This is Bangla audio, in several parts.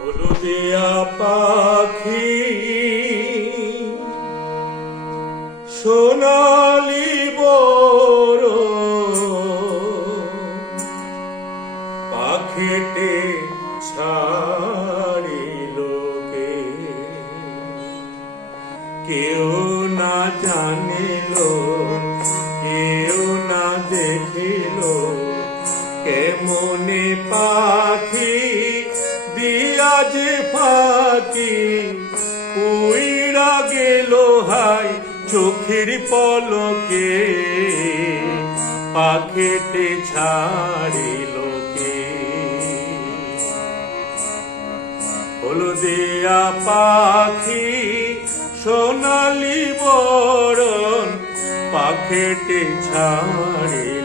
হলুদিয়া পাখি সোনালি কেউ না জানিল কেউ না দেখিল কেমনে পাখি যে ফাঁকি, উইরা গেল হাই চোখের পলকে। পাখিতে ছাড়িল কে? হলদিয়া পাখি, সোনালি বরণ, পাখিতে ছাড়িল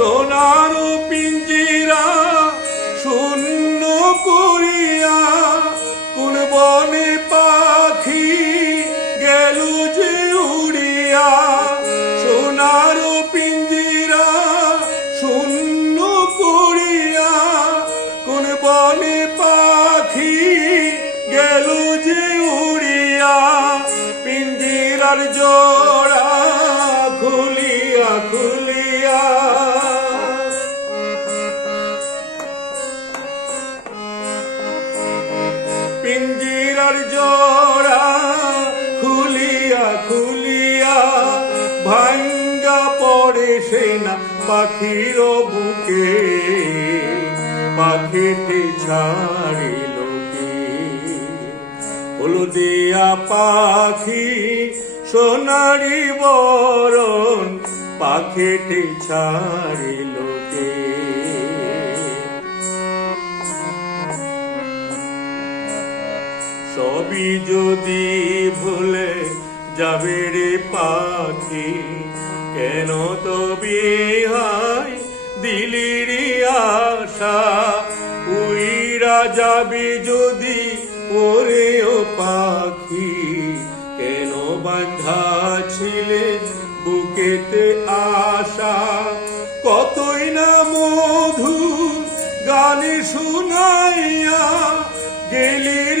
সোনার পিঞ্জিরা শূন্য করিয়া কোন বনে পাখি গেল যে উড়িয়া। সোনার পিঞ্জিরা শূন্য করিয়া কোন বনে পাখি গেল যে উড়িয়া। পিঞ্জিরার জোড়া পিঞ্জিরার জোড়া খুলিয়া খুলিয়া ভাঙ্গা পড়ে সেনা পাখির বুকে। পাখিটি ছাড়িল হলদিয়া পাখি, সোনারি বরণ, পাখিটি ছাড়িল কে যদি ভুলে যাবে রে পাখি, কেন তবে হাই দিলির আশা? উইরা যাবে যদি ওরে ও পাখি, কেন বান্ধা ছিলে বুকেতে আশা? কতই না মধু গানে শুনাইয়া গেলির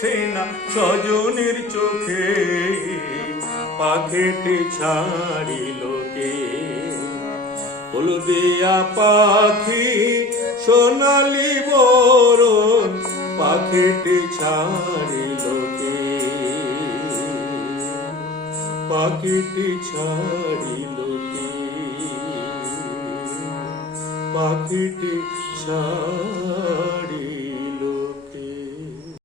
সেনা স্বজনের চোখে। পাখিটি ছাড়িল কে? হলদিয়া পাখি, সোনালি বরণ, পাখিটি ছাড়িল কে? পাখিটি ছাড়িল কে? পাখিটি ছাড়িল